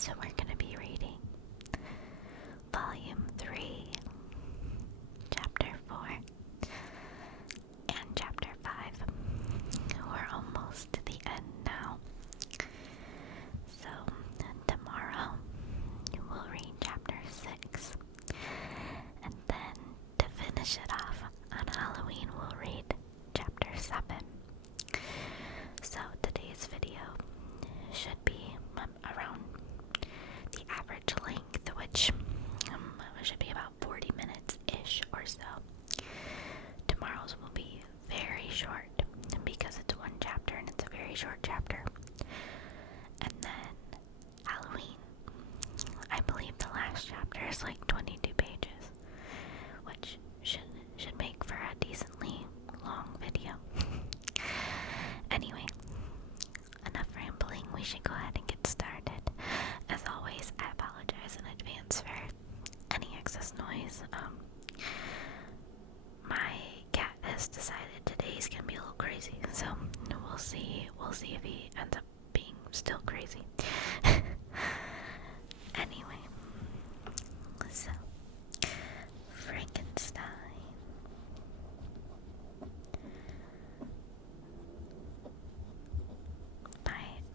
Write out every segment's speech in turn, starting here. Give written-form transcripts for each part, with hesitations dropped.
So we're going to be reading Volume 3, Chapter 4, and Chapter 5. We're almost to the end now. So tomorrow you will read Chapter 6, and then to finish it off on Halloween we'll read Chapter 7. So today's video should be around the average length, which should be about 40 minutes-ish or so. Tomorrow's will be very short because it's one chapter and it's a very short chapter. And then Halloween, I believe the last chapter is like 22 pages, which should make for a decently long video. Anyway, enough rambling, we should go ahead and get started. As always, I apologize in advance for any excess noise. My cat has decided today he's gonna be a little crazy, so we'll see if he ends up being still crazy. Anyway, so Frankenstein by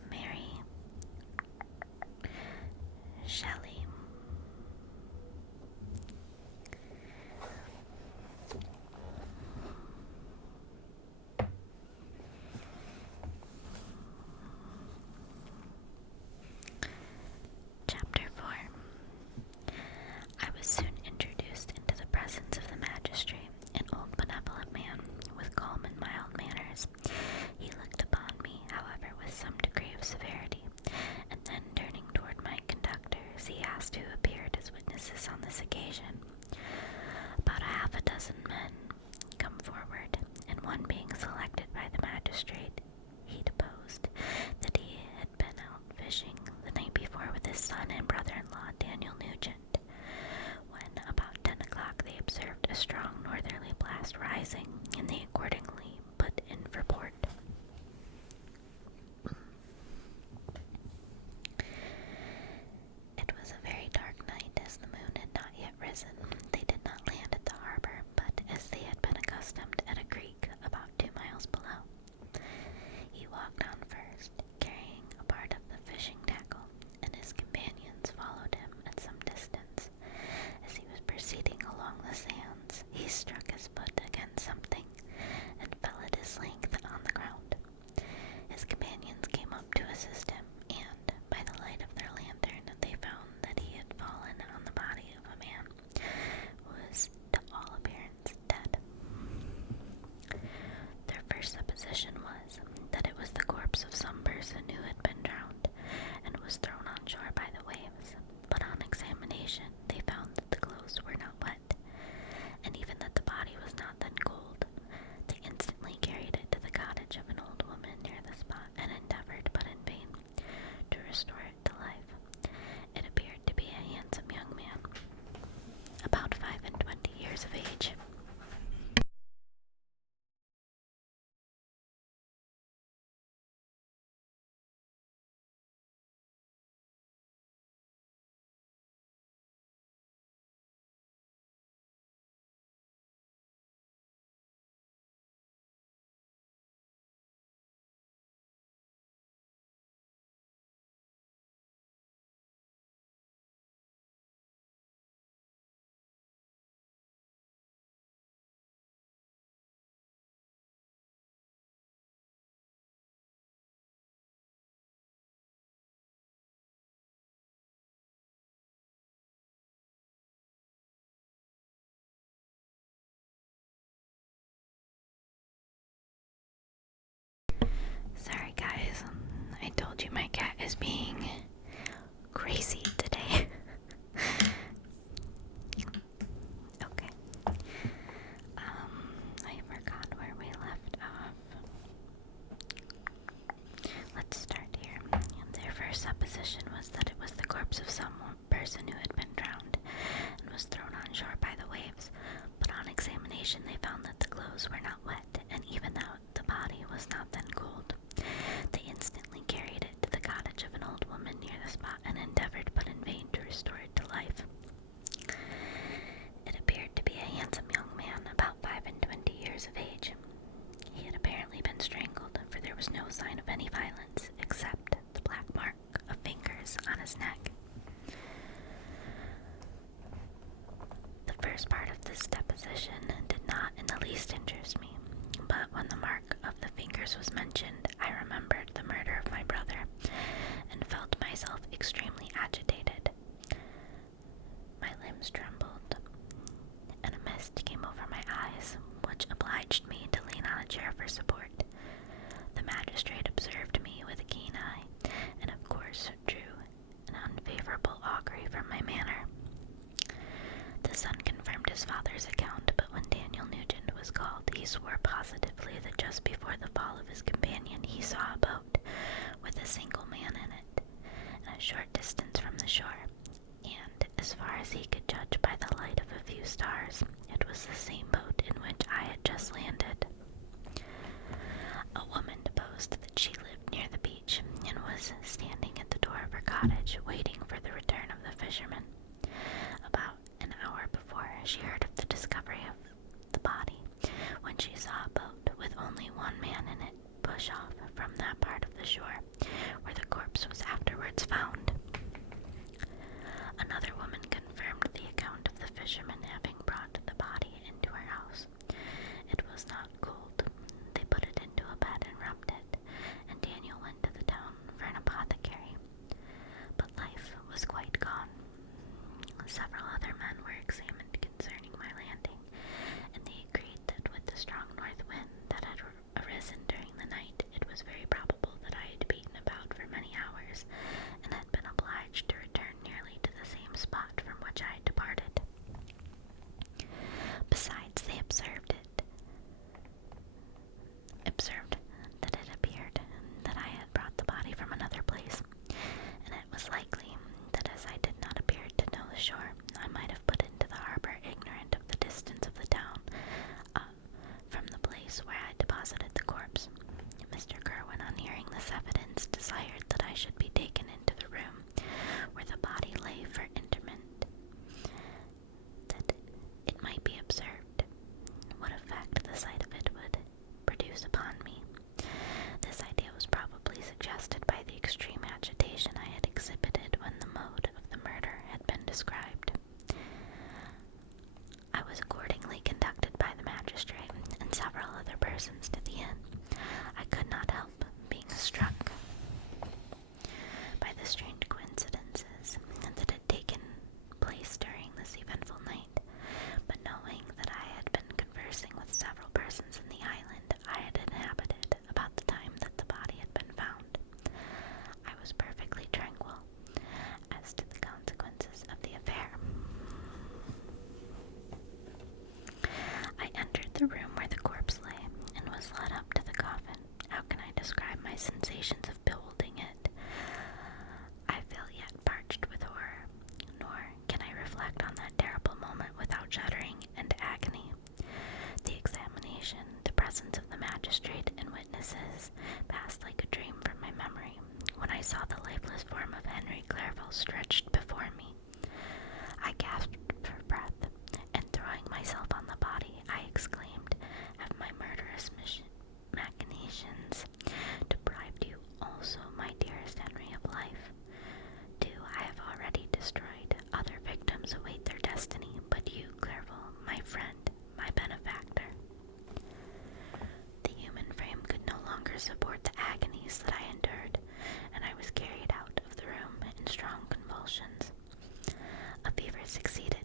Mary Shelley. Chapter 4. I was soon introduced into the presence of the magistrate, an old benevolent man with calm and mild manners. He looked upon me, however, with some degree of severity, and then turning toward my conductors, he asked who appeared as witnesses on this occasion. About half a dozen men come forward, and one being selected by the magistrate, he deposed that he had been out fishing the night before with his son and brother-in-law, Daniel Nugent, when about 10 o'clock they observed a strong northerly blast rising, and they accordingly put in for port. It was a very dark night, as the moon had not yet risen. They did not land at the harbor, but as they had been accustomed, at a creek about 2 miles below. He walked on first, carrying a part of the fishing tackle, and his companions followed him at some distance. As he was proceeding along the sands, he struck his foot against something, his neck. The first part of this deposition did not in the least interest me, but when the mark of the fingers was mentioned, I remembered the murder of my brother and felt myself extremely agitated. My limbs trembled, and a mist came over my eyes, which obliged me to lean on a chair for support. The magistrate observed me with a keen eye, and of course drew an unfavorable augury from my manner. The son confirmed his father's account, but when Daniel Nugent was called, he swore positively that just before the fall of his companion he saw a boat with a single man in it, and a short distance from the shore, and, as far as he could judge by the light of a few stars, it was the same boat in which I had just landed. A woman deposed that she lived near the beach, and was standing at the door of her cottage, waiting for the return of the fisherman. About an hour before, she heard of the discovery of the body, when she saw a boat with only one man in it push off from that part of the shore where the corpse was afterwards found. Another woman confirmed the account of the fisherman having brought the body into her house. It was not cold. They put it into a bed and rubbed it, and Daniel went to the town for an apothecary. But life was quite gone. Several other men were examined concerning my landing, and they agreed that with the strong north wind that had arisen during the night, it was very probable that I had beaten about for many hours, and had been obliged to return nearly to the same spot from which I had departed. Besides, they observed that it appeared that I had brought the body from another place, and it was likely that as I did not appear to know the shore, I might have put into the harbor ignorant of the distance of the town from the place where I had deposited the corpse. Mr. Kerwin, on hearing this evidence, desired that I should be taken into the room where the body lay for interment, that it might be observed what effect the sight of it would produce upon me. This idea was probably suggested by the extreme agitation I had exhibited when the mode of the murder had been described. I was accordingly conducted by the magistrate and several other persons to the inn. I could not help being struck by the strange coincidences that had taken place during this eventful night, but knowing that I had been conversing with several persons in the island I had inhabited about the time that the body had been found, I was perfectly tranquil as to the consequences of the affair. I entered the room where the corpse lay, and was led up to the coffin. How can I describe my sensations of beholding it? I feel yet parched with horror, nor can I reflect on that terrible moment without shuddering and agony. The examination, the presence of the magistrate and witnesses, passed like a dream from my memory, when I saw the lifeless form of Henry Clerval stretched before me. I gasped for breath, and throwing myself on the body, I exclaimed, "Have my murderous machinations deprived you also, my dearest Henry, of life? Two I have already destroyed. Other victims await their destiny, but you, Clerval, my friend, my benefactor." The human frame could no longer support the agonies that I endured, and I was carried out of the room in strong convulsions. A fever succeeded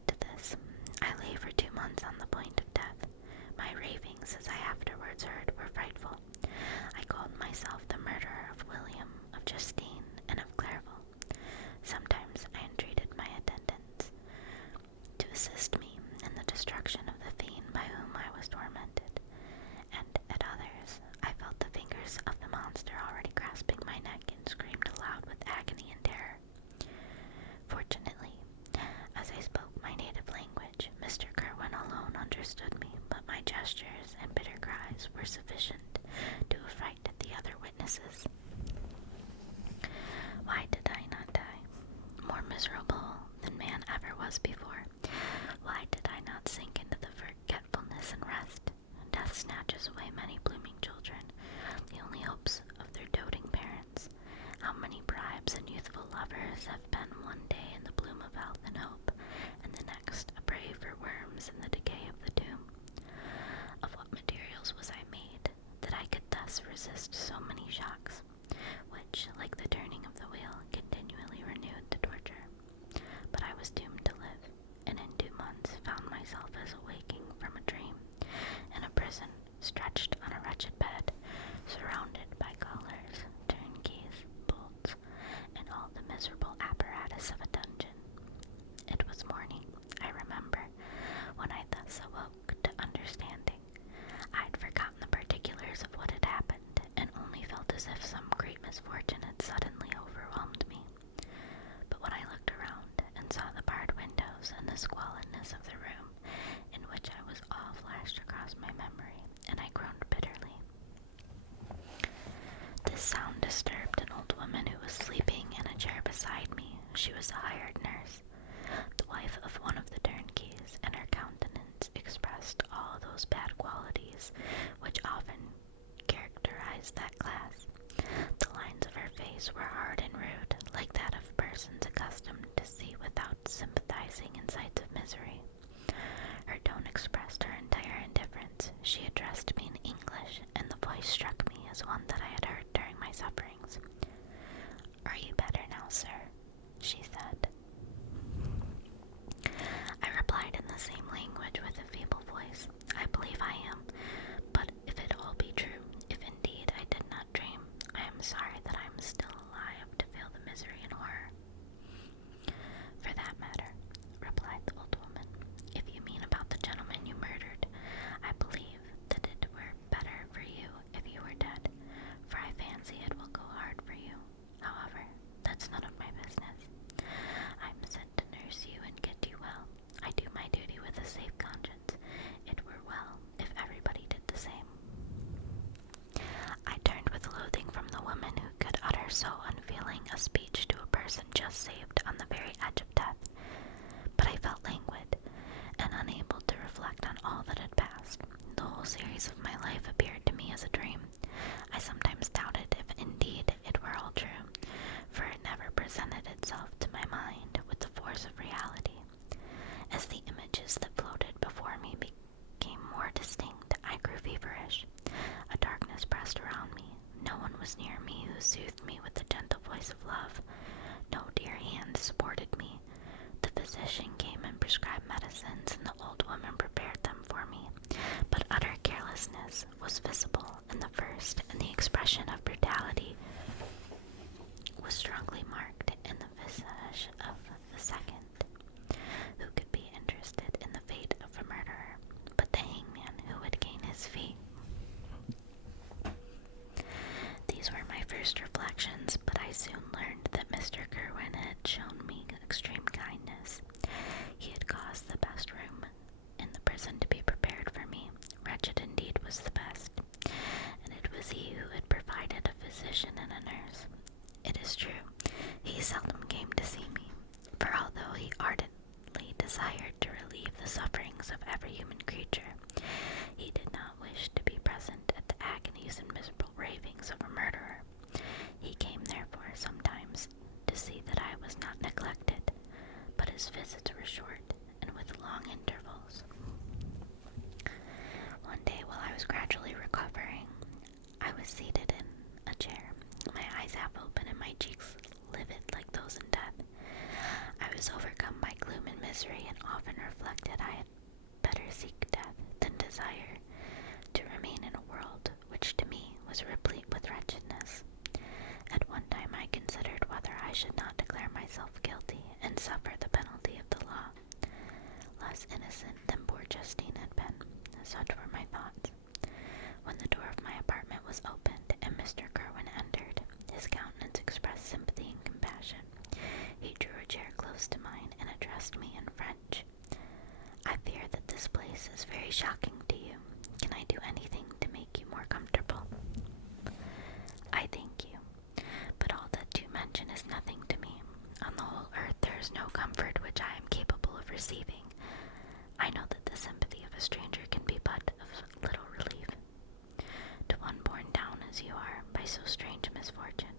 as have been one day in the bloom of health and hope, and the next a prey for worms in the decay of the tomb. Of what materials was I made, that I could thus resist so many shocks, which, like the turning of the wheel, continually renewed the torture? But I was doomed to live, and in 2 months found myself as awaking from a dream, in a prison, stretched on a wretched bed, surrounded by collars, turnkeys, bolts, and all the miserable apparatus of a dungeon. It was morning, I remember, when I thus awoke to understanding. I had forgotten the particulars of what had happened, and only felt as if some great misfortune had suddenly overwhelmed me. But when I looked around and saw the barred windows and the squalidness of the room in which I was, all flashed across my memory, and I groaned bitterly. This sound disturbed an old woman who was sleeping in a chair beside me. She was a hired nurse, the wife of one of the turnkeys, and her countenance expressed all those bad qualities which often characterized that class. The lines of her face were hard and rude, like that of persons accustomed to see without sympathizing in sights of misery. Her tone expressed her entire indifference. She addressed me in English, and the voice struck me as one that I had heard during my sufferings. "Are you better now, sir?" she said. I replied in the same language with a feeble voice, "I believe I am, but if it all be true, if indeed I did not dream, I am sorry that I am still alive to feel the misery and horror." "For that matter," replied the old woman, "if you mean about the gentleman you murdered, I believe that it were better for you if you were dead, for I fancy it will go hard for you. However, that's none of my business. I am sent to nurse you and get you well. I do my duty with a safe conscience. It were well if everybody did the same." I turned with loathing from the woman who could utter so unfeeling a speech to a person just saved on the very edge of death, but I felt languid, and unable to reflect on all that had passed. The whole series of my life appeared to me as a dream. I sometimes doubted if indeed it were all true, for it never presented itself to my mind with the force of reality. As the images that floated before me became more distinct, I grew feverish. A darkness pressed around me. No one was near me who soothed me with the gentle voice of love. No dear hand supported me. The physician came and prescribed medicines, and the old woman prepared them for me. But utter carelessness was visible in the first, and the expression of brutality was strongly marked in the visage of the second. Who could be interested in the fate of a murderer but the hangman who would gain his fee? These were my first reflections, but I soon learned that Mr. Kerwin had shown me extreme kindness. He had caused the best room in the prison to be prepared for me. Wretched indeed was the best, and it was he who had provided a physician and a nurse. It is true, he seldom came to see me, for although he ardently desired to relieve the sufferings of every human creature, he did not wish to be present at the agonies and miserable ravings of a murderer. He came therefore sometimes to see that I was not neglected, but his visits were short and with long intervals. One day, while I was gradually recovering, I was seated in a chair, my eyes half open and my cheeks livid like those in death. I was overcome by gloom and misery, and often reflected I had better seek death than desire to remain in a world which to me was replete with wretchedness. At one time I considered whether I should not declare myself guilty and suffer the penalty of the law. Less innocent than poor Justine had been, such were my thoughts, when the door of my apartment was opened and Mr. Kerwin entered. His countenance expressed sympathy and compassion. He drew a chair close to mine and addressed me in French. "I fear that this place is very shocking to you. Can I do anything to make you more comfortable?" "I thank you, but all that you mention is nothing to me. On the whole earth there is no comfort which I am capable of receiving. I know that the sympathy of a stranger can be but of little relief to one borne down as you are by so strange a misfortune,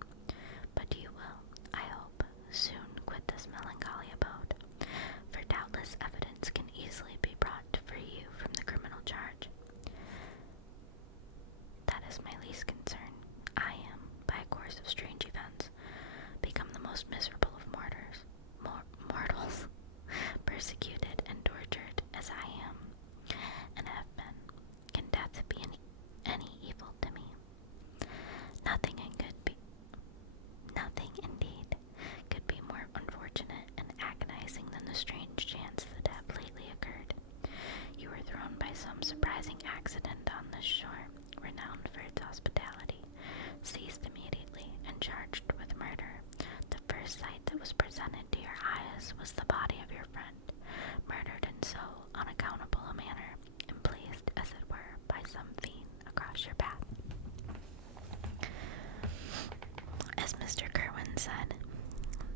but you will, I hope, soon miserable of mortals, persecuted and tortured as I am, and have been, can death be any evil to me? Nothing indeed could be more unfortunate and agonizing than the strange chance that have lately occurred. You were thrown by some surprising accident on this shore, renowned for its hospitality, seized immediately, and charged with murder. The first sight that was presented to your eyes was the body of your friend, murdered in so unaccountable a manner, and placed, as it were, by some fiend across your path. As Mr. Kerwin said,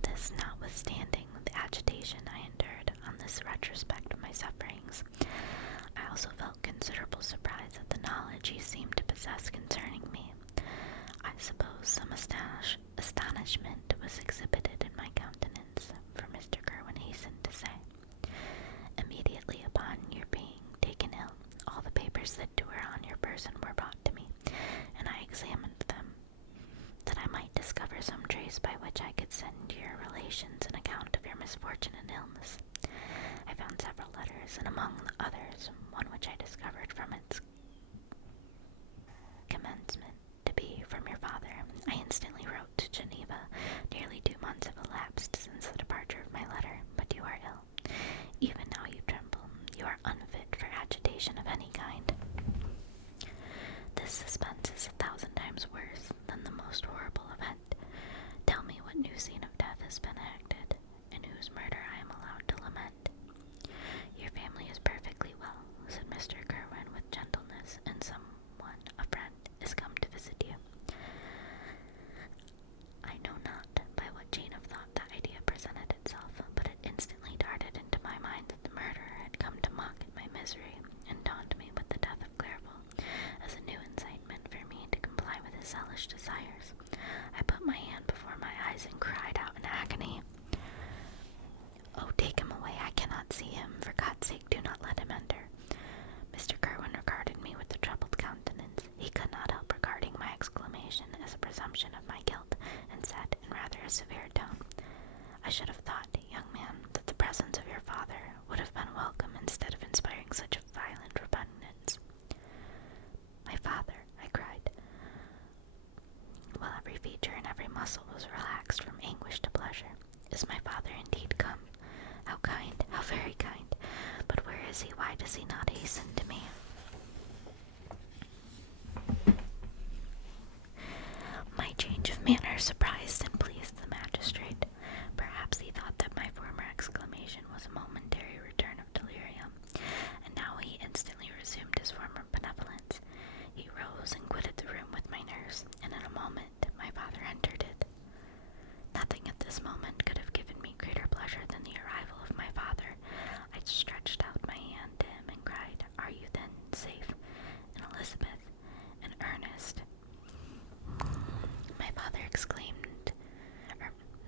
this notwithstanding the agitation I endured on this retrospect of my sufferings, I also felt considerable surprise at the knowledge he seemed to possess concerning me. I suppose some astonishment was exhibited in my countenance, for Mr. Kerwin hastened to say, immediately upon your being taken ill, all the papers that were on your person were brought to me, and I examined them, that I might discover some trace by which I could send to your relations an account of your misfortune and illness. I found several letters, and among the others, one which I discovered from its commencement to be from your father. I instantly wrote to Geneva. Nearly 2 months have elapsed since the departure of my letter, but you are ill. Even now you tremble. You are unfit for agitation of any kind. This suspense is 1,000 times worse than the most horrible event. Tell me what new scene of death has been acted, and whose murder I am allowed to lament. Your family is perfectly well, said Mr. Kerwin with gentleness, and someone, a friend, is come to visit you. I know not by what chain of thought the idea presented itself, but it instantly darted into my mind that the murderer had come to mock at my misery, and taunt me with the death of Clerval, as a new incitement for me to comply with his hellish desires. I put my hand before my eyes and cried out in agony, "Oh, take him away, I cannot see him. For God's sake, do not let him enter." Mr. Kerwin regarded me with a troubled countenance. He could not help regarding my exclamation as a presumption of my guilt, and said, in rather a severe tone, "I should have thought, young man, that the presence of your father would have been welcome instead of inspiring such a violent repugnance." "My father," I cried, while every feature and every muscle was relaxed from anguish to pleasure. "Is my father indeed come? How kind, how very kind! But where is he? Why does he not hasten to me?" My change of manner surprised and pleased the magistrate. Perhaps he thought that my former exclamation was a momentary return of delirium, and now he instantly resumed his former benevolence. He rose and quitted the room with my nurse, and in a moment my father entered it. Nothing at this moment could have given me greater pleasure than the arrival of my father. I stretched out my hand to him and cried, "Are you then safe?" And Elizabeth, and Ernest.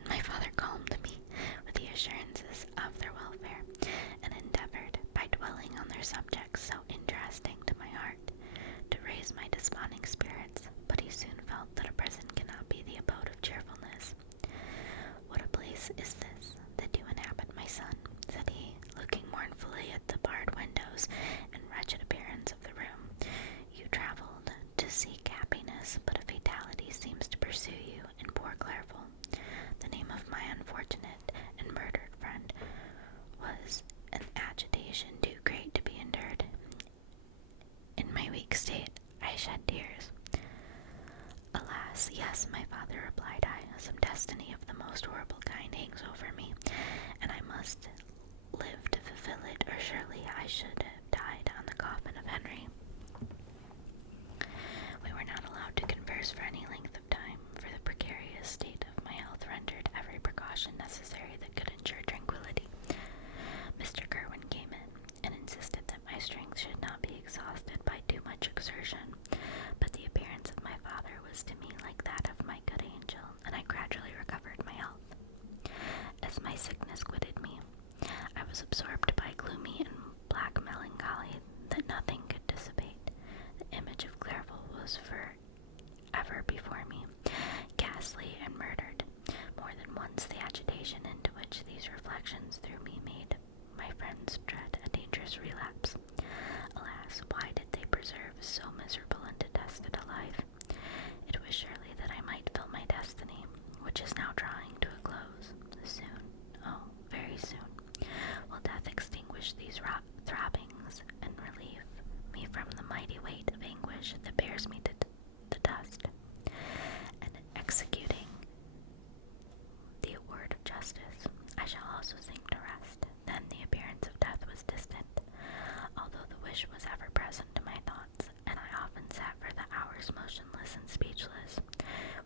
My father calmed me with the assurances of their welfare, and endeavored, by dwelling on their subjects so interesting to my heart, to raise my desponding spirits, but he soon felt that a prison cannot be the abode of cheerfulness. "What a place is this that you inhabit, my son?" said he, looking mournfully at the barred windows and wretched appearance of the room. "You traveled to seek happiness, but a fatality seems to pursue you in poor Clerval. The name of my unfortunate and murdered friend was an agitation too great to be endured. In my weak state, I shed tears." "Alas, yes, my father," replied I, "some destiny of the most horrible kind hangs over me, and I must live to fulfill it, or surely I should have died on the coffin of Henry." We were not allowed to converse for any length of time, for the precarious state of my health rendered every precaution necessary that could ensure tranquillity. Mr. Kerwin came in, and insisted that my strength should not be exhausted by too much exertion, but the appearance of my father was to me like that of my good angel, and I gradually recovered my health. As my sickness quitted me, I was absorbed by gloomy and black melancholy that nothing could dissipate. The image of Clerval was for ever before me, ghastly and murdered. More than agitation into which these reflections threw me made my friends dread a dangerous relapse. Alas, why did they preserve so miserable and detested a life? It was surely that I might fill my destiny, which is now drawing to a close. Soon, oh, very soon, will death extinguish these throbbings and relieve me from the mighty weight of anguish that bears me to the dust, and executing the award of justice, I shall also sink to rest. Then the appearance of death was distant, although the wish was ever present to my thoughts, and I often sat for the hours motionless and speechless,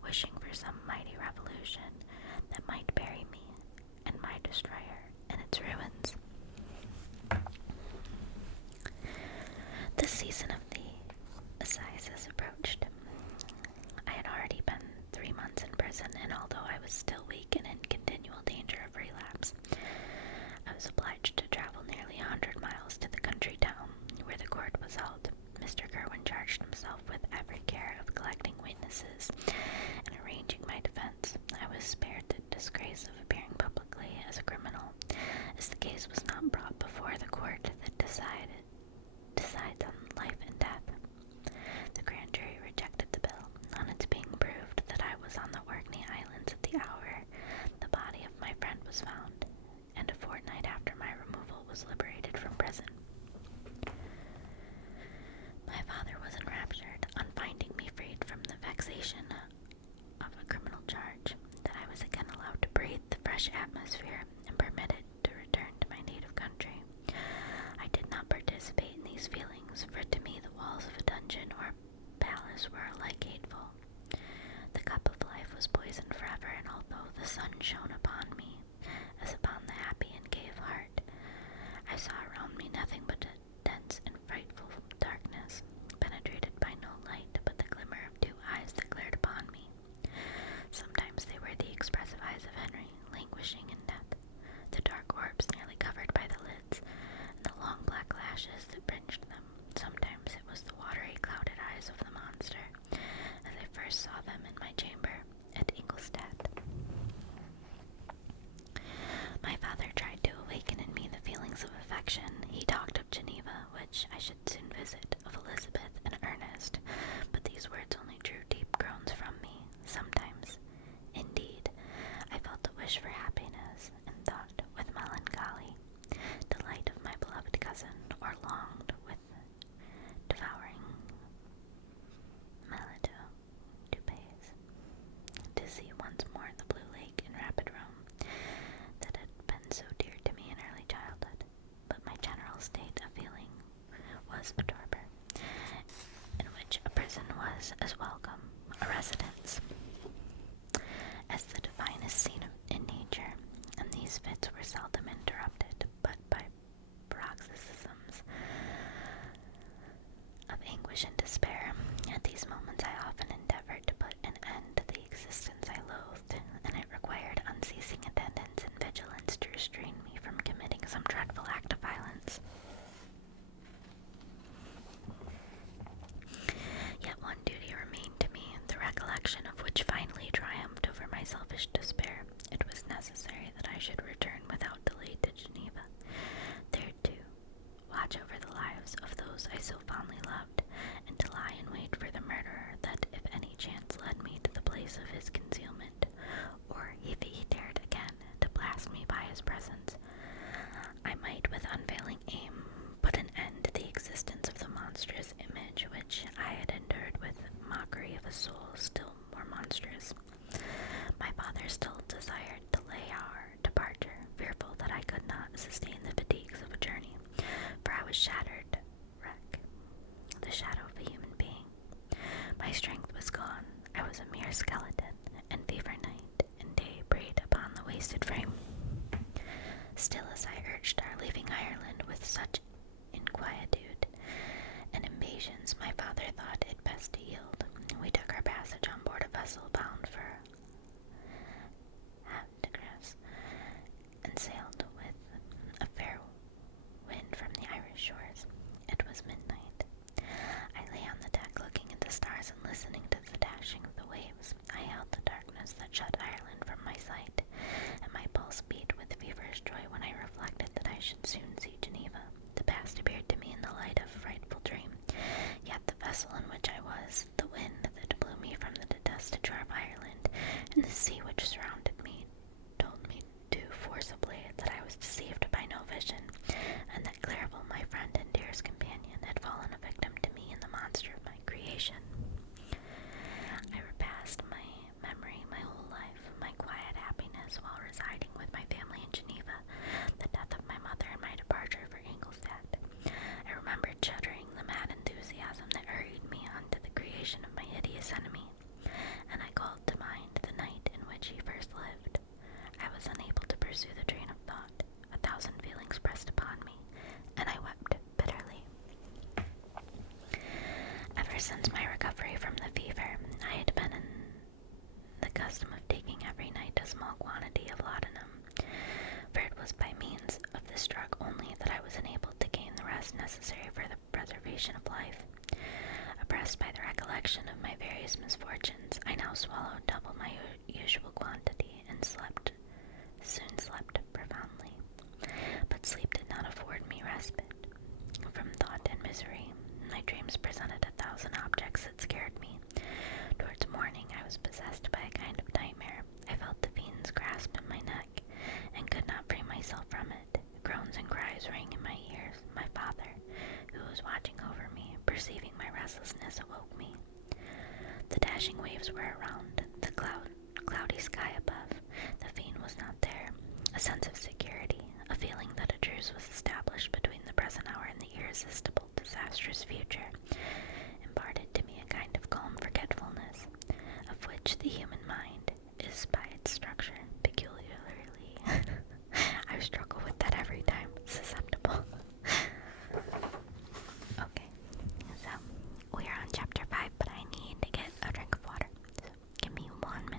wishing for some mighty revolution that might bury me and my destroyer in its ruins. The season of the assizes approached. I had already been 3 months in prison, and although I was still weak and in continual danger of relapse, I was obliged to travel nearly 100 miles to the country town where the court was held. Mr. Kerwin charged himself with every care of collecting witnesses and arranging my defense. I was spared the disgrace of appearing publicly as a criminal, as the case was not brought before the court that decides on life and death. The grand jury rejected the bill. On its being proved that I was on the Orkney Islands at the hour the body of my friend was found, and a fortnight after my removal was liberated from prison. My father was enraptured on finding me freed from the vexation of a criminal charge, that I was again allowed to breathe the fresh atmosphere and permitted to return to my native country. I did not participate in these feelings, for to me the walls of a dungeon or palace were alike hateful. The cup of life was poisoned forever, and although the sun shone upon me, as upon the happy and gay of heart, I saw around me nothing but a dense and frightful darkness, penetrated by no light but the glimmer of 2 eyes that glared upon me. Sometimes they were the expressive eyes of Henry, languishing in death, the dark orbs nearly covered by the lids, and the long black lashes that fringed them. Sometimes it was the watery, clouded eyes of the monster, as I first saw them in my chamber at Ingolstadt. My father tried to awaken in me the feelings of affection. He talked of Geneva, which I should soon visit, of Elizabeth and Ernest, but these words only drew deep groans from me. Sometimes, indeed, I felt a wish for happiness, and thought with melancholy delight of my beloved cousin, or longed with devouring melito to pace, to see once more the blue lake in rapid Rome that had been so dear to me in early childhood. But my general state of feeling was a torpor, in which a prison was as welcome a residence as the divinest scene in nature, and these fits were seldom interrupted but by paroxysms of anguish and despair. At these moments I often endeavored to put an end to the existence I loathed, and it required unceasing attendance and vigilance to restrain me from committing some dreadful act of violence. Yet one duty remained to me, the recollection of which finally triumphed over my selfish despair. It was necessary that I should return without delay to Geneva, there to watch over the lives of those I so fondly loved, and to lie in wait for the murderer, that if any chance led me to the place of his concealment, or if he dared again to blast me by his presence, I might with unfailing aim put an end to the existence of the monstrous image which I had endured with mockery of a soul still more monstrous. My father still desired to delay our departure, fearful that I could not sustain the fatigues of a journey, for I was shattered wreck, the shadow of a human being. My strength was gone. I was a mere skeleton, and fever night and day preyed upon the wasted frame. Still, as I urged our leaving Ireland with such inquietude and impatience, my father thought it best to yield. We took our passage on board a vessel bound for Havnegras, and sailed with a fair wind from the Irish shores. It was midnight. I lay on the deck looking at the stars and listening to the dashing of the waves. I held the darkness that shut Ireland from my sight, and my should soon see Geneva. The past appeared to me in the light of a frightful dream, yet the vessel in which I was, the wind that blew me from the detested shore of Ireland, and the sea which surrounded me, told me too forcibly that I was deceived by no vision, and that Claribel, my friend and dearest companion, had fallen a victim to me and the monster of my creation. I repassed my memory my whole life, my quiet happiness while residing with my family in Geneva, the death of my mother and my departure for Ingolstadt. I remembered shuddering the mad enthusiasm that hurried me on to the creation of my hideous enemy, and I called to mind the night in which he first lived. I was unable to pursue the train of thought. 1,000 feelings pressed upon me, and I wept bitterly. Ever since my recovery from the fever, I had been in the custom of taking every night a small quantity of laudanum, for it was by means of this drug only that I was enabled to gain the rest necessary for the preservation of life. Oppressed by the recollection of my various misfortunes, I now swallowed double my usual quantity, and soon slept profoundly. But sleep did not afford me respite. From thought and misery, my dreams presented 1,000 objects that scared me. Towards morning, I was possessed by a kind of nightmare. I felt the fiend's grasp in my neck, and could not free myself from it. Groans and cries rang in my ears. My father, who was watching over me, perceiving my restlessness, awoke me. The dashing waves were around, the cloudy sky above. The fiend was not there. A sense of security, a feeling that a truce was established between the present hour and the irresistible, disastrous future, imparted to me a kind of calm forgetfulness, of which the human mind is by its structure peculiarly I struggle with that every time. Susceptible. Okay, so we are on chapter 5, but I need to get a drink of water. So give me 1 minute.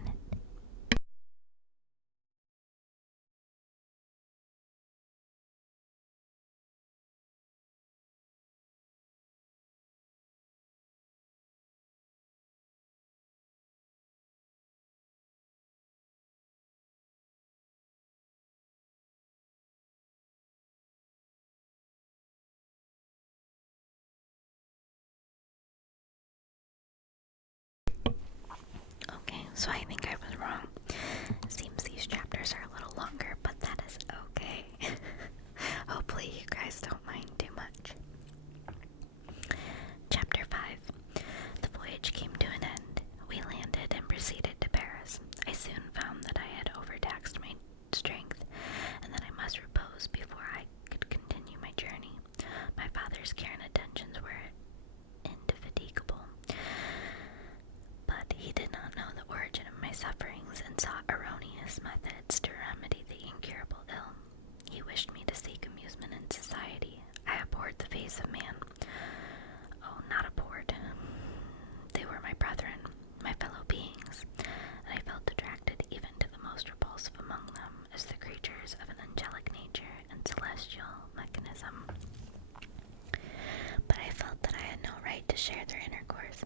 Okay, so I think I was wrong. Seems these chapters are a little longer, but that is okay. Hopefully you guys don't mind too much. Chapter 5. The voyage came to an end. We landed and proceeded to Paris. I soon found that I had overtaxed my strength, and that I must repose before I could continue my journey. My father's care and attentions were indefatigable, but he did not know the origin of my sufferings, and sought erroneous methods to remedy the incurable ill. He wished me to seek amusement in society. I abhorred the face of man. Oh, not abhorred. They were my brethren, my fellow beings, and I felt attracted even to the most repulsive among them as the creatures of an angelic nature and celestial mechanism. But I felt that I had no right to share their intercourse.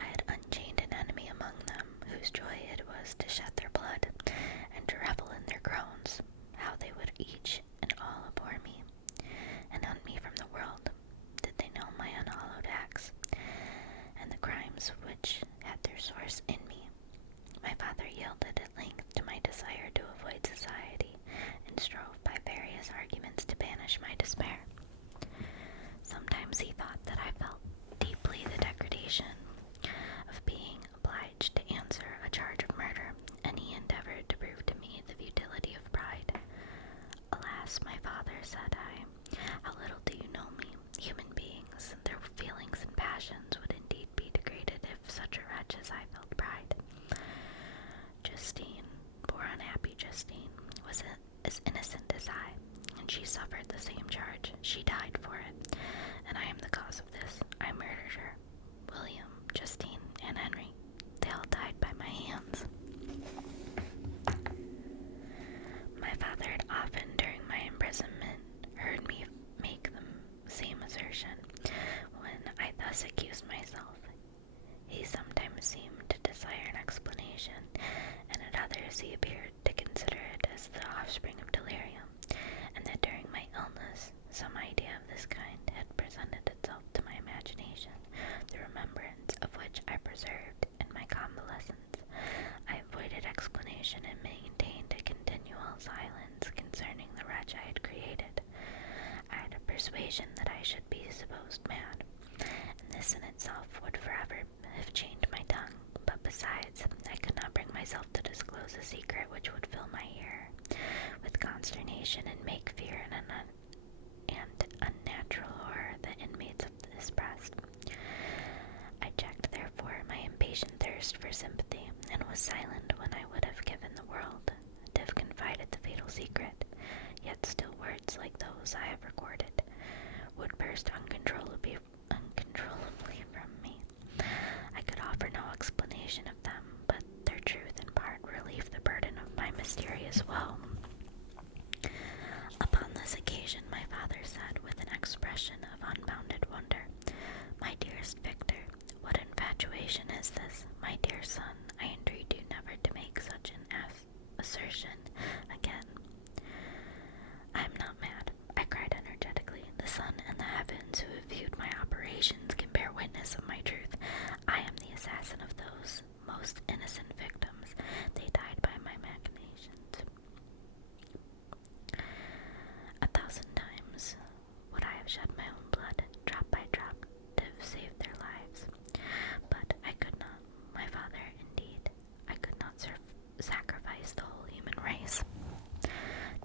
I had unchained an enemy among them, whose joy it was to shed their blood, and to revel in their groans. How they would each and all abhor me, and hunt me from the world, did they know my unhallowed acts, and the crimes which had their source in me. My father yielded at length to my desire to avoid society, and strove by various arguments to banish my despair. Sometimes he thought that I felt deeply the degradation of being obliged to answer a charge of murder, and he endeavored to prove to me the futility of pride. Alas, my father, said I, how little do you know me? Human beings, their feelings and passions would indeed be degraded if such a wretch as I felt pride. Justine, poor unhappy Justine, was as innocent as I, and she suffered the same charge. She died for it, and I am the cause of this. I murdered her. William, Justine, and Henry, they all died by my hands. My father had often, during my imprisonment, heard me make the same assertion. When I thus accused myself, he sometimes seemed to desire an explanation, and at others he appeared to consider it as the offspring of delirium, and that during my illness persuasion that I should be supposed mad, and this in itself would forever have chained my tongue. But besides, I could not bring myself to disclose a secret which would fill my ear with consternation and make fear and unnatural horror the inmates of this breast. I checked, therefore, my impatient thirst for sympathy, and was silent when I would have given the world to have confided the fatal secret. Yet still words like those I have recorded would burst uncontrollably from me. I could offer no explanation of them, but their truth in part relieved the burden of my mysterious woe. Upon this occasion my father said, with an expression of unbounded wonder, "My dearest Victor, what infatuation is this? My dear son, I entreat you never to make such an assertion again." "I am not mad," I cried energetically. "The sun and the heavens who have viewed my operations can bear witness of my truth. I am the assassin of those most innocent victims. They died by my machinations. 1,000 times would I have shed my own blood, drop by drop, to have saved their lives. But I could not. My father, indeed, I could not sacrifice the whole human race."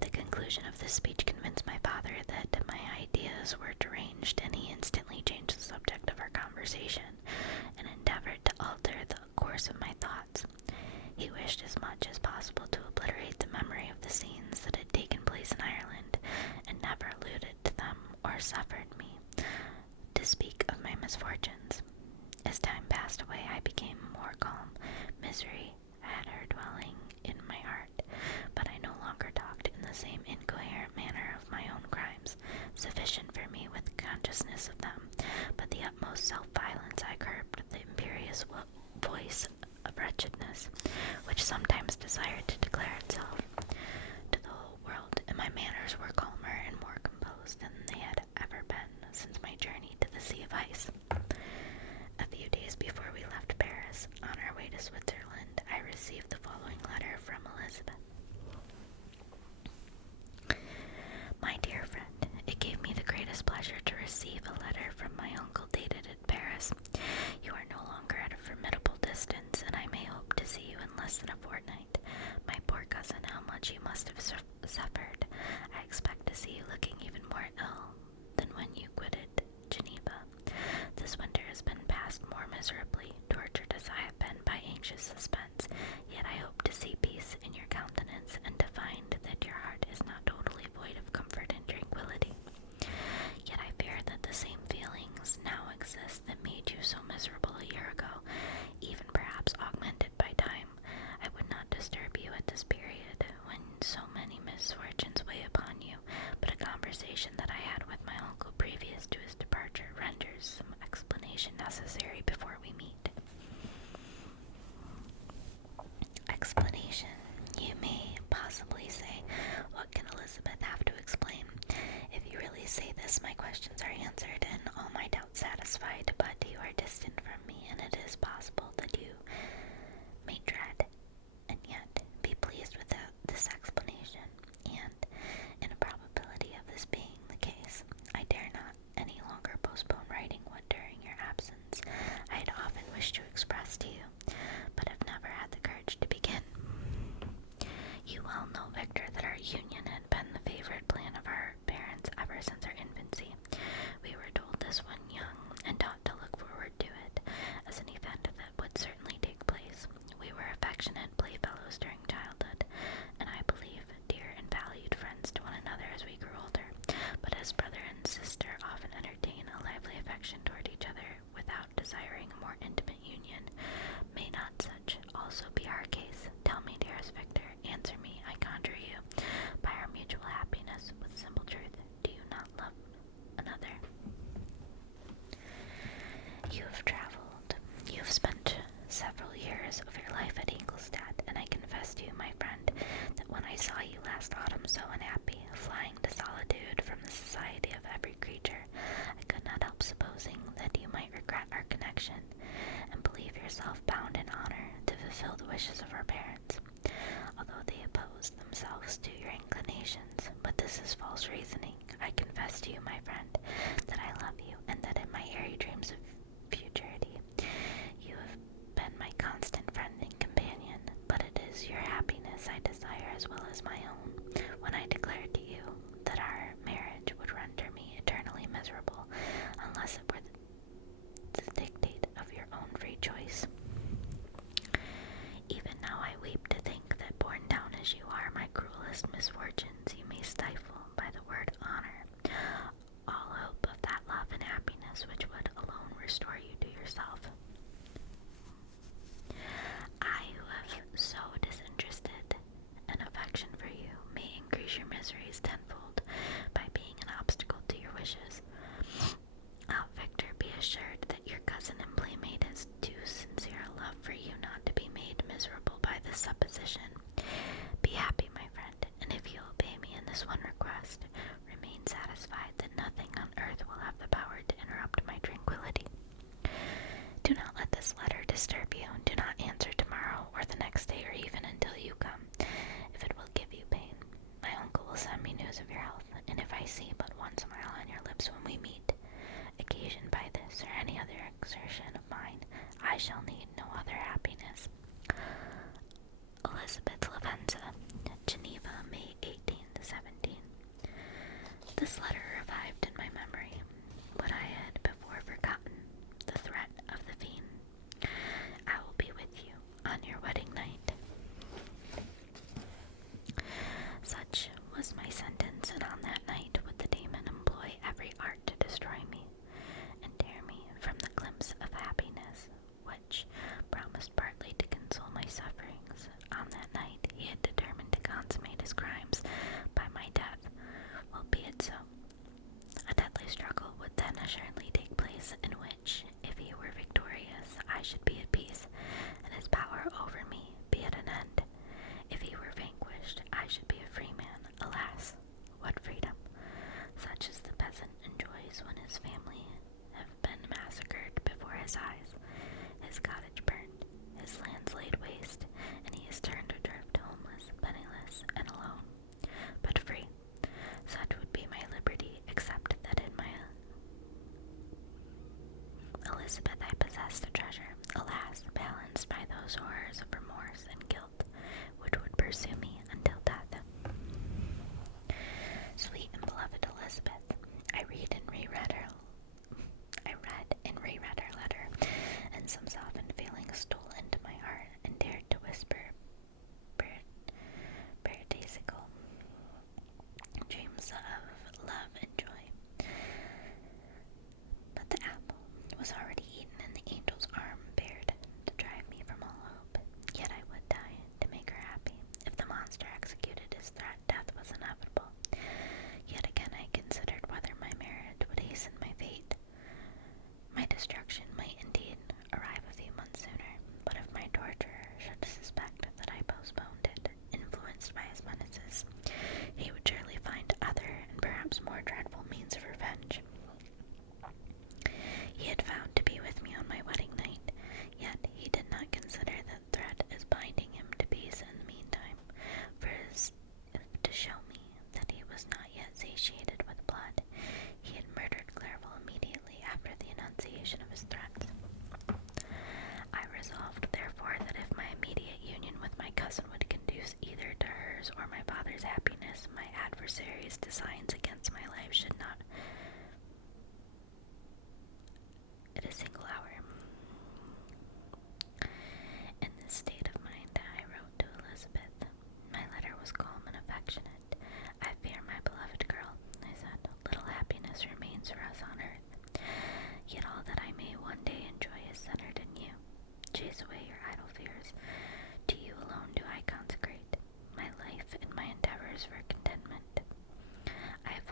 The conclusion of this speech convinced my father that my ideas were deranged, and he instantly changed the subject of our conversation, and endeavored to alter the course of my thoughts. He wished as much as possible to obliterate the memory of the scenes that had taken place in Ireland, and never alluded to them or suffered me to speak of my misfortunes. As time passed away, I became more calm. Misery had her dwelling in my heart, but I no longer talked in the same incoherent manner of my own crimes, sufficient for me with consciousness of them, but the utmost self-violence I curbed the imperious voice of wretchedness, which sometimes desired to declare itself to the whole world, and my manners were calmer and more composed than they had ever been since my journey to the Sea of Ice. A few days before we left Paris, on our way to Switzerland, I received the following letter from Elizabeth. "My dear friend, it gave me the greatest pleasure to receive a letter from my uncle dated at Paris. You are no longer at a formidable distance, and I may hope to see you in less than a fortnight. My poor cousin, how much you must have suffered. I expect to see you looking even more ill than when you quitted Geneva. This winter has been passed more miserably, tortured as I have been by anxious suspense, yet I hope to see peace in your countenance, and to find that your heart is not totally void of comfort and tranquillity. Yet I fear that the same feelings now exist that made you so miserable a year ago, even perhaps augmented by time. I would not disturb you at this period, when so many misfortunes weigh upon you, but a conversation that I had with my uncle previous to his departure renders some explanation necessary before we meet." Explanation. You may possibly say, what can Elizabeth have to explain? If you really say this, my questions are answered and all my doubts satisfied, but you are distant from me, and it is possible that you may dread and yet be pleased with this explanation, and in a probability of this being the case, I dare not any longer postpone writing what during your absence I had often wished to express to you, but have never had the courage to begin. You well know, Victor, that our union had been the favorite plan of our parents ever since our infancy. We were told this when young, and taught to look forward to it as an event that would certainly take place. We were affectionate playfellows during childhood, and I believe dear and valued friends to one another as we grew older, but as brother and sister often entertain a lively affection toward each other without desiring a more intimate union. May not such also be our case? Tell me, dearest Victor, answer me, I conjure you, by our mutual happiness, with simple truth, do you not love another? You have traveled. You have spent several years of your life at Ingolstadt, and I confess to you, my friend, that when I saw you last autumn so unhappy, flying to solitude from the society of every creature, I could not help supposing that you might regret our connection, and believe yourself bound in honor to fulfill the wishes of our parents, although they opposed themselves to your inclinations. But this is false reasoning. I confess to you, my friend, that I love you, and that in my airy dreams of futurity, you have been my constant friend and companion, but it is your happiness I desire as well as my own. When I declared to you that our marriage would render me eternally miserable, unless it were the dictate of your own free choice. Even now I weep to think that, borne down as you are, my cruelest misfortunes you may stifle by the word honor all hope of that love and happiness which would alone restore you to yourself. I, who have so disinterested an affection for you, may increase your miseries tenfold by being an obstacle to your wishes. Victor, be assured that your cousin and playmate has too sincere a love for you not to be made miserable by this supposition. Be happy, my friend, and if you obey me in this one request, remain satisfied that nothing on earth will have the power to interrupt my tranquillity. Do not let this letter disturb you, and do not answer tomorrow or the next day or even until you come, if it will give you pain. My uncle will send me news of your health, and if I see but one smile on your lips when we meet, occasioned by this or any other exertion of mine, I shall need no other happiness. Elizabeth Lavenza, Geneva, May 18th, 17. This letter revived in my memory what I had before forgotten, the threat of the fiend. I will be with you on your wedding night. Such was my sentence, and on that night would the demon employ every art to destroy me, and tear me from the glimpse of happiness, which promised partly to console my sufferings. On that night he had determined to consummate his crimes by my death. Well, be it so. A deadly struggle would then assuredly take place, in which, if he were victorious, I should be at peace, and his power over me be at an end. If he were vanquished, I should be a free man. Alas, what freedom! Such as the peasant enjoys when his family have been massacred before his eyes, his cottage burned, his lands laid waste, and he is turned adrift, homeless, penniless, and alone, but free. Such would be my liberty, except that in my Elizabeth I possessed a treasure, alas, balanced by those horrors of remorse and guilt which would pursue me until death. Sweet and beloved Elizabeth, I read and reread her letter, and some softened feeling stole into my heart and dared to whisper paradisical dreams of love and joy. But the apple was already eaten, and the angel's arm bared to drive me from all hope. Yet I would die to make her happy. If the monster executed his threat, death was inevitable. Yet again I considered whether my marriage would hasten my fate. My destruction might indeed arrive a few months sooner, but if my torturer should suspect that I postponed it, influenced by his menaces, he would surely find other and perhaps more dreadful means of revenge. He had vowed to be with me on my wedding night, yet he did not consider that threat as binding him to peace in the meantime, for as if to show me that he was not yet satiated with blood, he had murdered Clerval immediately after the enunciation of his threats. I resolved, therefore, that if my immediate union with my cousin would conduce either to hers or my father's happiness, my adversary's designs against my life should not at a single hour. In this state of mind, I wrote to Elizabeth. My letter was calm and affectionate. I fear, my beloved girl, I said, little happiness remains for us on earth. Yet all that I may one day enjoy is centered in you. Chase away your idle fears. To you alone do I consecrate my life and my endeavors for contentment. I have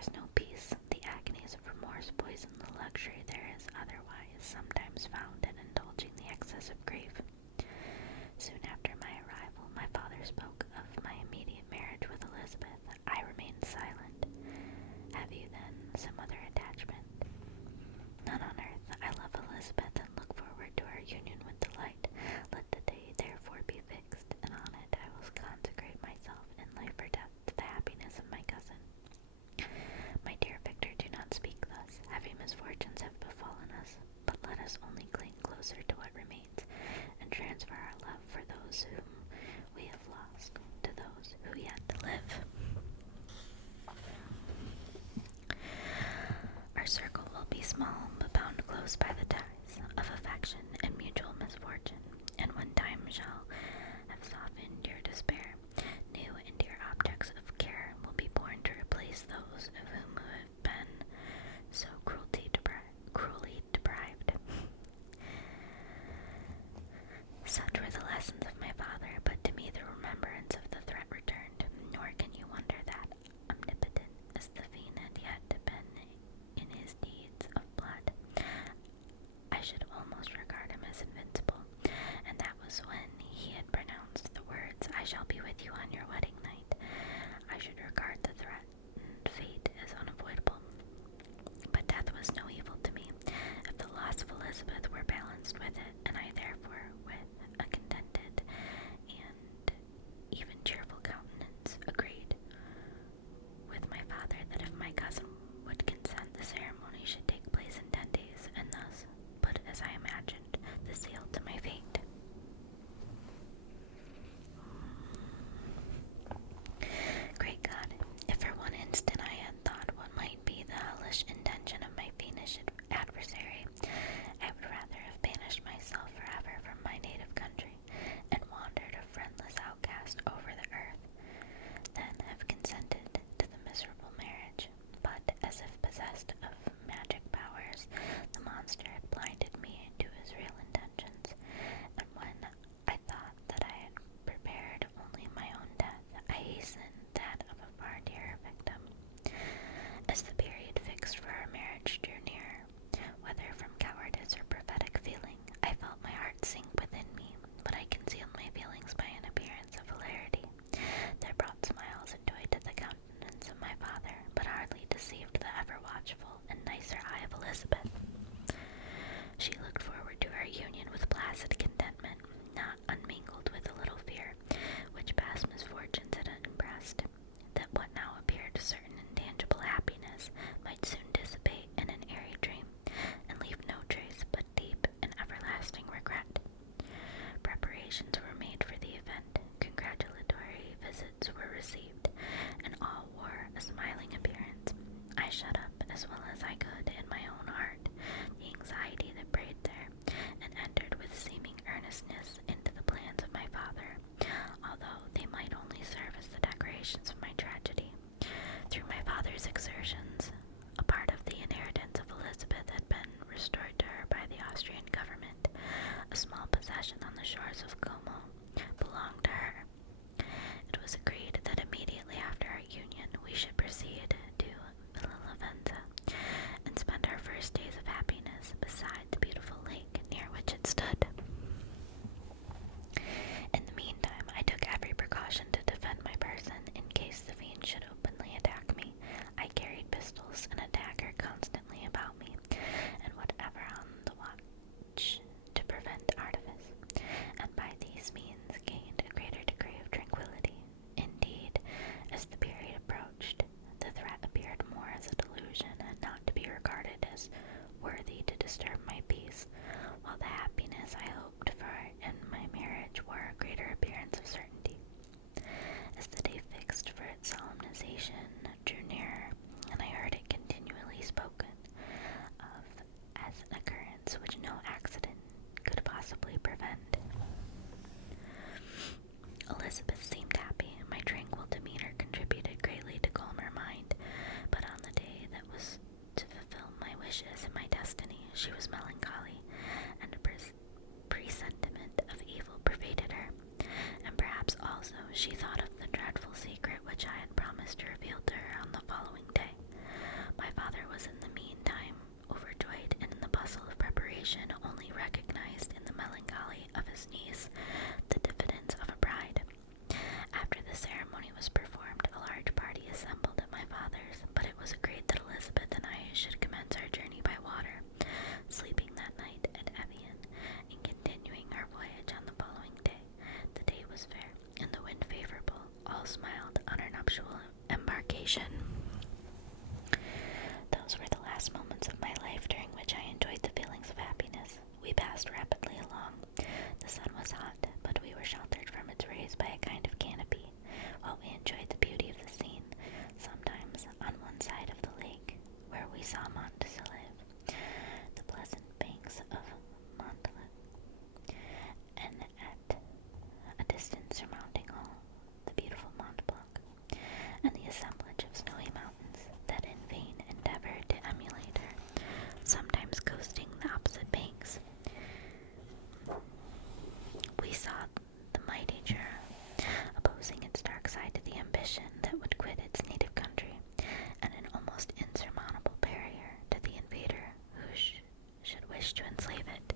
is no peace. The agonies of remorse poison the luxury there is otherwise sometimes found in indulging the excess of grief. Soon after my arrival, my father spoke of my immediate marriage with Elizabeth. I remained silent. Have you, then, some other attachment? None on earth. I love Elizabeth and look forward to our union with delight. Let the day therefore be fixed, and on it I will consecrate myself in life or death to the happiness of my cousin. My dear Victor, do not speak thus. Heavy misfortunes have befallen us, but let us only cling closer to what remains, and transfer our love for those whom we have lost to those who yet live. Our circle will be small, but bound close by the ties of affection and mutual misfortune, and when time shall have softened your despair, new and dear objects of care will be born to replace those of whom you have been so cruelly deprived. Such were the lessons of my father, but to me the remembrance of the threat returned, nor can you wonder that, omnipotent as the fiend had yet been in his deeds of blood, I should almost regard him as invincible, and that was when he had pronounced the words, I shall be with you on your wedding night. I should regard the threatened fate as unavoidable. But death was no evil to me, if the loss of Elizabeth were balanced with it, and I therefore, with a contented and even cheerful countenance, agreed with my father that if my cousin would consent, the ceremony should take place in 10 days, and thus put, as I imagined, the seal to my fate. Great God, if for one instant I had thought what might be the hellish intention of my fiendish adversary, I would rather have banished myself forever from my native country, and wandered a friendless outcast over the earth, than have consented to the miserable marriage. But, as if possessed of magic powers, the monster had blinded me to his real intentions, and when I thought that I had prepared only my own death, I hastened that of a far dearer victim. As the period fixed for our marriage drew nearer, whether from cowardice or prophetic feeling, I felt my heart sink within me, but I concealed my feelings by an appearance of hilarity that brought smiles and joy to the countenance of my father, but hardly deceived the ever-watchful and nicer eye of Elizabeth. She looked forward to our union with placid contentment, not unmingled with a little fear, which past misfortunes had impressed, that what now appeared a certain intangible happiness might soon dissipate in an airy dream, and leave no trace but deep and everlasting regret. Preparations were made for the event, congratulatory visits were received, and all wore a smiling appearance. I shut up, as well as I could, in my own heart, the anxiety that preyed there, and entered with seeming earnestness into the plans of my father, although they might only serve as the decorations of my tragedy. Through my father's exertions, a part of the inheritance of Elizabeth had been restored to her by the Austrian government. A small possession on the shores of Como belonged to her. It was agreed that immediately after our union we should proceed to Villavenza and spend should commence our journey by water, sleeping that night at Evian, and continuing our voyage on the following day. The day was fair, and the wind favorable. All smiled on our nuptial embarkation. Those were the last moments of my life during which I enjoyed the feelings of happiness. We passed rapidly along. The sun was hot, but we were sheltered from its rays by a kind of canopy, while we enjoyed the beauty of the scene, sometimes on one side of the lake, where we saw Montselive, the pleasant banks of Montlake, and at a distance surmounting all, the beautiful Mont Blanc, and the assemblage of snowy mountains that in vain endeavored to emulate her, sometimes coasting the opposite banks. We saw the mighty Jura, opposing its dark side to the ambition that would quit its native country, and an almost insurmountable barrier to the invader who should wish to enslave it.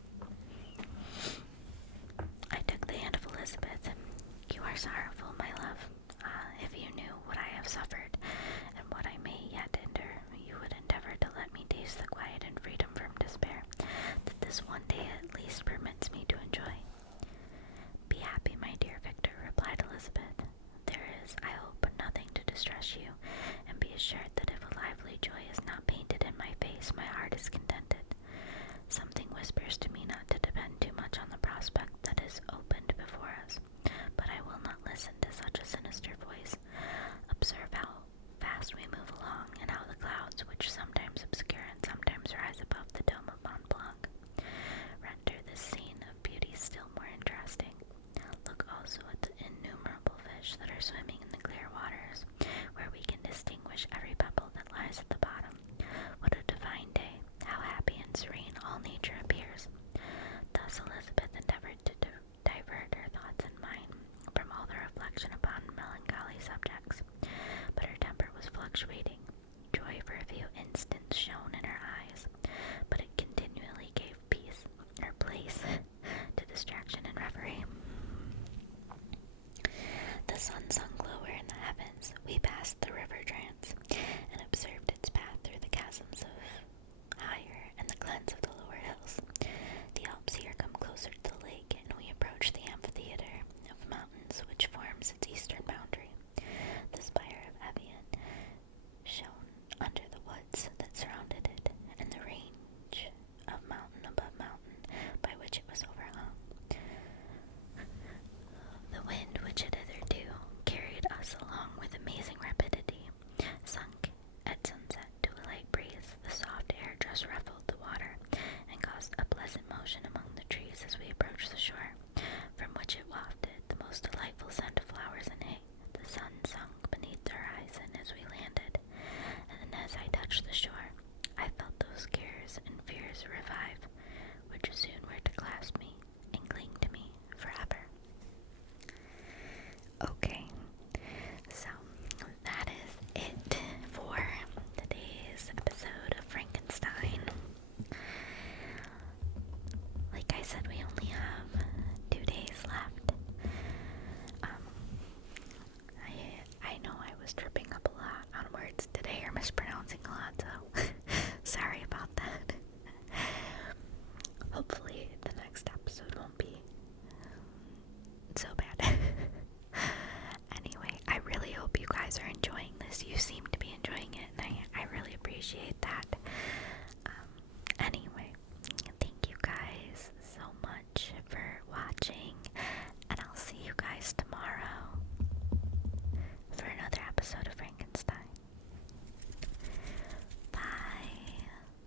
I took the hand of Elizabeth. You are sorrowful, my love. If you knew what I have suffered, and what I may yet endure, you would endeavor to let me taste the quiet and freedom from despair that this one day at least permits me to enjoy. Be happy, my dear Victor, replied Elizabeth. There is, I hope, nothing to distress you, and be assured that if a lively joy is not painted in my face, my heart is contented. Something whispers to me not to depend too much on the prospect that is opened before us, but I will not listen to such a sinister voice. Observe how fast we move along, and how the clouds, which sometimes obscure and sometimes rise above the dome of Mont Blanc, render this scene of beauty still more interesting. Look also at the innumerable fish that are swimming in the clear waters, where we can distinguish every pebble that lies at the bottom. What a divine day! How happy and serene all nature appears! Thus Elizabeth endeavored to divert her thoughts and mine from all the reflection upon melancholy subjects, but her temper was fluctuating. Joy for a few instants shone in her eyes, but it continually gave place to distraction and reverie. The sun sunk lower in the heavens. We passed the river Trance,